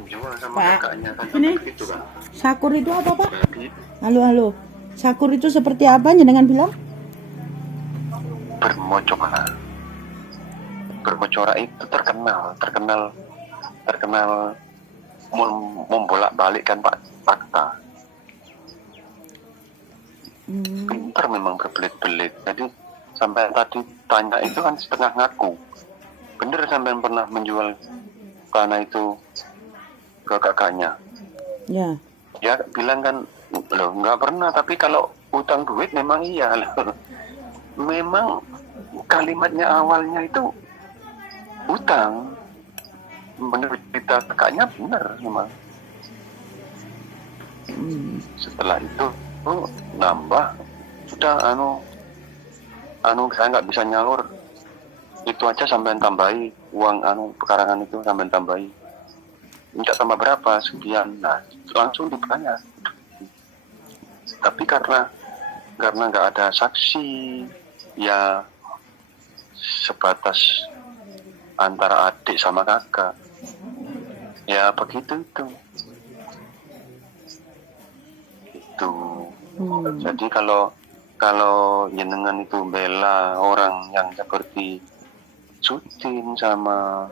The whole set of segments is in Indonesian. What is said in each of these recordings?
menjual sama Pak, kakaknya kan ini begitu kan. Sakur itu apa Pak? Jadi Halo. Sakur itu seperti apa jenengan bilang? bermocora. Bermocora itu terkenal membolak-balikkan fakta. Pintar memang berbelit-belit. Jadi sampai tadi tanya itu kan setengah ngaku. Bener sampai pernah menjual tanah itu ke kakaknya. Ya. Ya bilang kan, loh nggak pernah. Tapi kalau utang duit memang iya. Memang kalimatnya awalnya itu utang. Menurut cerita kakaknya benar memang. Setelah itu nambah sudah saya nggak bisa nyaur itu aja sampai tambahi uang pekarangan itu sampai tambahi minta tambah berapa sekian, nah langsung dibayar. Tapi karena nggak ada saksi, ya sebatas antara adik sama kakak, ya begitu itu. Jadi kalau jenengan itu bela orang yang seperti Sutin sama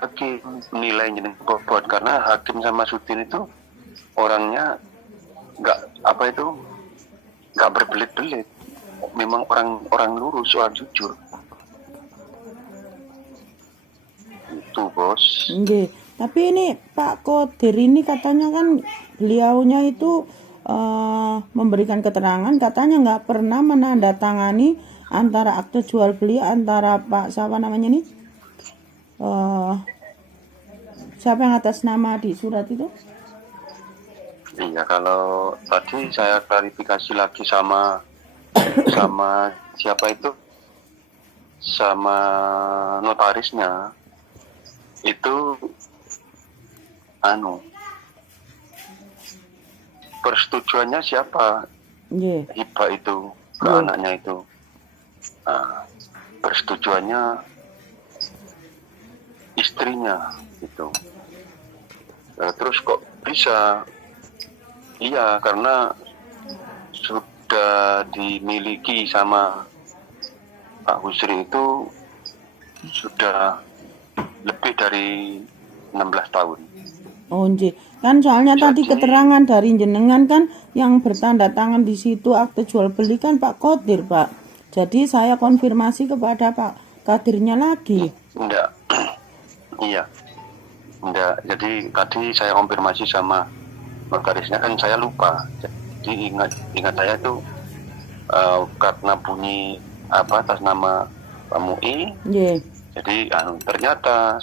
Hakim, nilai jenengan bobot karena Hakim sama Sutin itu orangnya nggak berbelit-belit, memang orang lurus, orang jujur. Itu bos. Nggih. Tapi ini Pak Kodir ini katanya kan beliaunya itu memberikan keterangan katanya nggak pernah menandatangani antara akte jual beli antara Pak siapa namanya nih siapa yang atas nama di surat itu? Iya, kalau tadi saya klarifikasi lagi sama siapa itu, sama notarisnya itu persetujuannya siapa? Yeah. Hibah itu ke anaknya itu. Persetujuannya istrinya itu. Terus kok bisa? Iya, karena sudah dimiliki sama Pak Husri itu sudah lebih dari 16 tahun. Oh, kan soalnya tadi keterangan dari jenengan kan yang bertanda tangan di situ akte jual beli kan Pak Kodir, Pak. Jadi saya konfirmasi kepada Pak Kadirnya lagi. Enggak. Iya. Enggak. Jadi tadi saya konfirmasi sama notarisnya kan saya lupa. Jadi ingat saya itu karena bunyi atas nama Pak Mui. Yeah. Jadi ternyata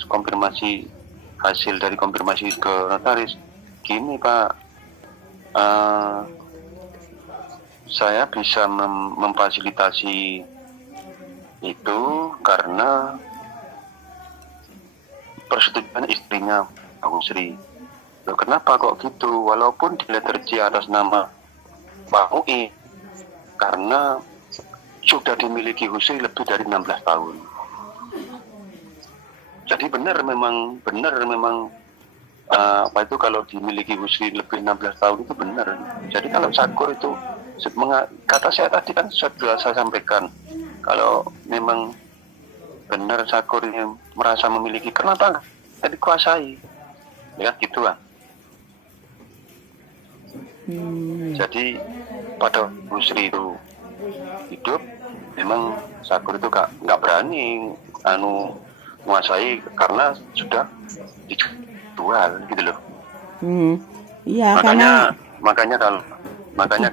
hasil dari konfirmasi ke notaris gini Pak, saya bisa memfasilitasi itu karena persetujuan istrinya Pak Husri. Loh, kenapa kok gitu? Walaupun di letter J atas nama Pak Mui, karena sudah dimiliki Husri lebih dari 16 tahun. Jadi benar memang kalau dimiliki Husri lebih 16 tahun itu benar. Jadi kalau Sakur itu kata saya tadi kan sudah saya sampaikan, kalau memang benar Sakur ini merasa memiliki, kenapa nggak dikuasai? Ya gitu kan. Jadi pada Husri itu hidup, memang Sakur itu nggak berani menguasai karena sudah dijual gitu loh. Iya, makanya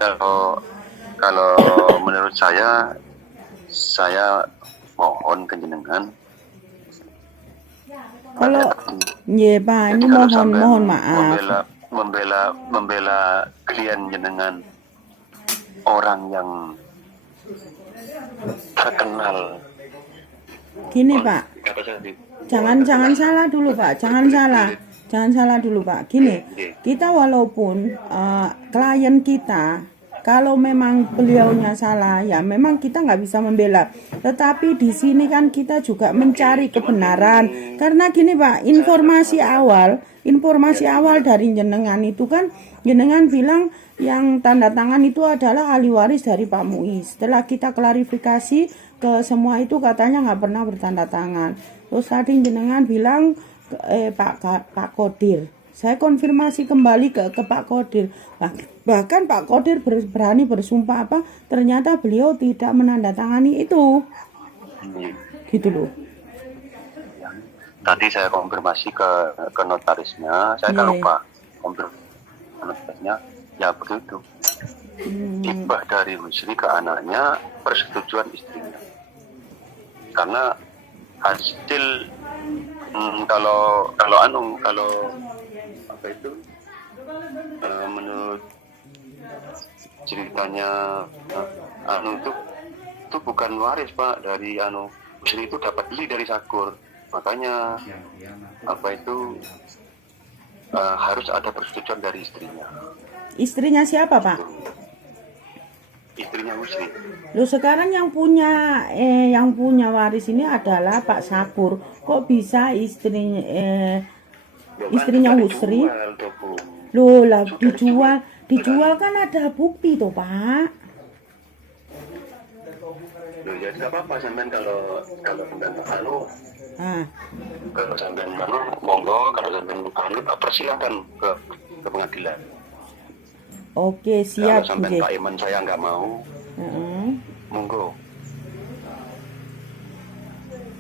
kalau menurut saya mohon ke jenengan. Kalau Pak, ini mohon maaf. Membela klien jenengan, orang yang terkenal. Gini Pak, jangan salah dulu Pak, jangan salah dulu Pak. Gini, kita walaupun klien kita Kalau memang beliaunya salah, ya memang kita nggak bisa membela. Tetapi di sini kan kita juga mencari kebenaran. Karena gini Pak, informasi awal dari jenengan itu kan jenengan bilang yang tanda tangan itu adalah ahli waris dari Pak Muiz. Setelah kita klarifikasi ke semua itu katanya nggak pernah bertanda tangan. Terus tadi jenengan bilang Pak Kodir. Saya konfirmasi kembali ke Pak Kodir. Bahkan Pak Kodir berani bersumpah ternyata beliau tidak menandatangani itu. Gitu loh. Tadi saya konfirmasi ke notarisnya, saya kan lupa konfirmasi notarisnya, ya begitu. Hibah dari Husri ke anaknya, persetujuan istrinya. Karena hasil kalau apa itu menurut ceritanya itu bukan waris Pak, dari Husri itu dapat beli dari Sakur, makanya apa itu harus ada persetujuan dari istrinya. Istrinya siapa Pak? Istrinya Husri. Loh sekarang yang punya waris ini adalah Pak Sakur. Kok bisa istrinya Husri? Loh lah dijual kan ada bukti toh Pak. Loh ya tidak apa-apa sampean kalau sampean kalau sampean monggo, kalau sampean persilakan ke pengadilan. Oke siap. Kalau sampean Pak Iman saya nggak mau, monggo.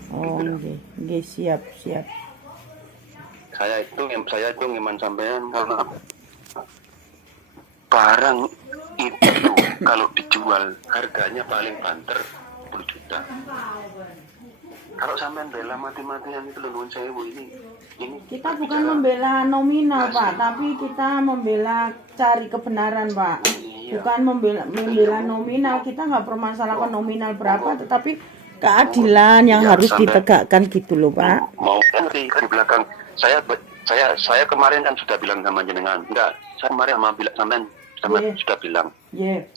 Oh nggih siap. Saya itu ngiman sampean karena barang itu kalau dijual harganya paling banter 10 juta. Kalau sampean bela mati-matian itu nuwun sewu ini kita bukan membela nominal Pak, tapi kita membela cari kebenaran Pak. Bukan membela nominal, kita nggak permasalahkan nominal berapa, tetapi keadilan yang harus ditegakkan gitu loh Pak. Mau nanti di belakang saya kemarin kan sudah bilang sama jenengan, saya kemarin sama sudah bilang,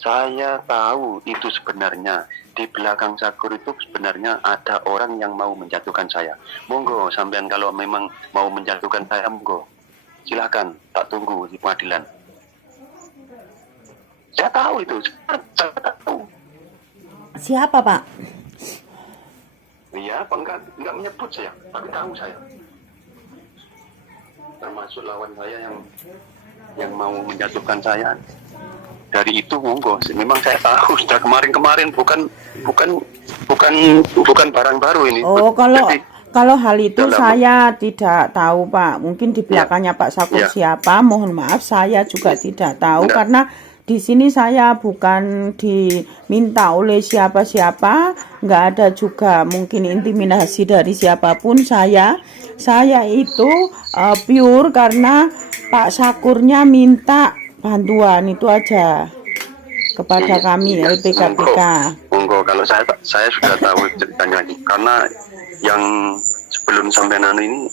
saya tahu itu sebenarnya di belakang Sakur itu sebenarnya ada orang yang mau menjatuhkan saya. Monggo sampean kalau memang mau menjatuhkan saya, monggo silakan, tak tunggu di pengadilan. Saya tahu itu, saya tahu. Siapa Pak? Iya, enggak menyebut saya, tapi tahu saya. Termasuk lawan saya yang mau menjatuhkan saya. Dari itu monggo, memang saya tahu sudah kemarin bukan barang baru ini. Oh, kalau hal itu saya tidak tahu Pak. Mungkin di belakangnya Pak Sakur siapa? Mohon maaf, saya juga tidak tahu karena di sini saya bukan diminta oleh siapa-siapa, nggak ada juga mungkin intimidasi dari siapapun. Saya itu pure karena Pak Sakurnya minta bantuan itu aja kepada kami LPKPK. Monggo, kalau saya sudah tahu ceritanya karena yang sebelum sampai ini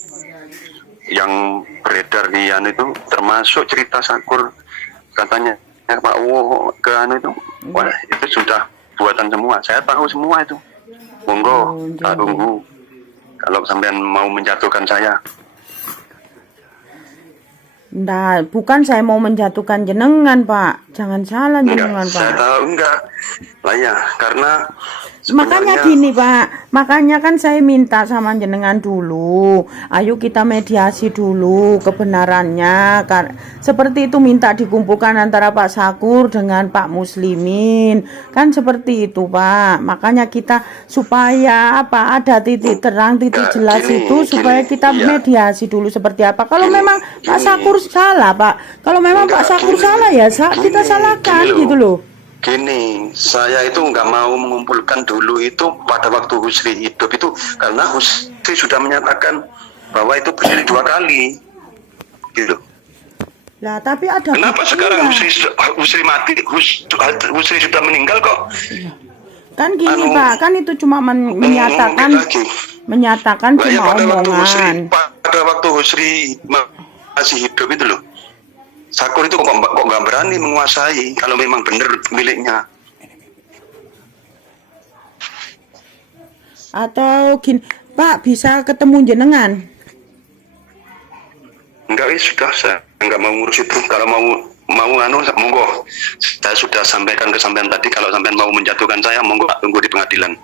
yang beredar di itu termasuk cerita Sakur katanya Pak Wo ke itu, wah itu sudah buatan semua. Saya tahu semua itu. Monggo, tak tunggu. Kalau sampean mau menjatuhkan saya. Nah, bukan saya mau menjatuhkan jenengan, Pak. Jangan salah jenengan, Pak. Saya tahu enggak. Lah ya, karena makanya gini Pak, makanya kan saya minta sama jenengan dulu, ayo kita mediasi dulu kebenarannya. Seperti itu minta dikumpulkan antara Pak Sakur dengan Pak Muslimin, kan seperti itu Pak. Makanya kita supaya ada titik terang, titik jelas itu supaya kita mediasi dulu seperti apa. Kalau memang Pak Sakur salah Pak, kalau memang Pak Sakur salah ya kita salahkan gitu loh. Gini, saya itu nggak mau mengumpulkan dulu itu pada waktu Husri hidup itu karena Husri sudah menyatakan bahwa itu Husri 2 kali, gitu. Lah tapi ada. Kenapa sekarang Husri mati, Husri sudah meninggal kok? Kan gini Pak, kan itu cuma menyatakan cuma omongan. Pada waktu Husri masih hidup itu loh. Sakur itu kok nggak berani menguasai kalau memang benar miliknya. Atau gini, Pak bisa ketemu jenengan? Enggak, sudah saya nggak mau ngurus itu. Kalau mau monggo. Saya sudah sampaikan ke sampean tadi, kalau sampean mau menjatuhkan saya, monggo tunggu di pengadilan.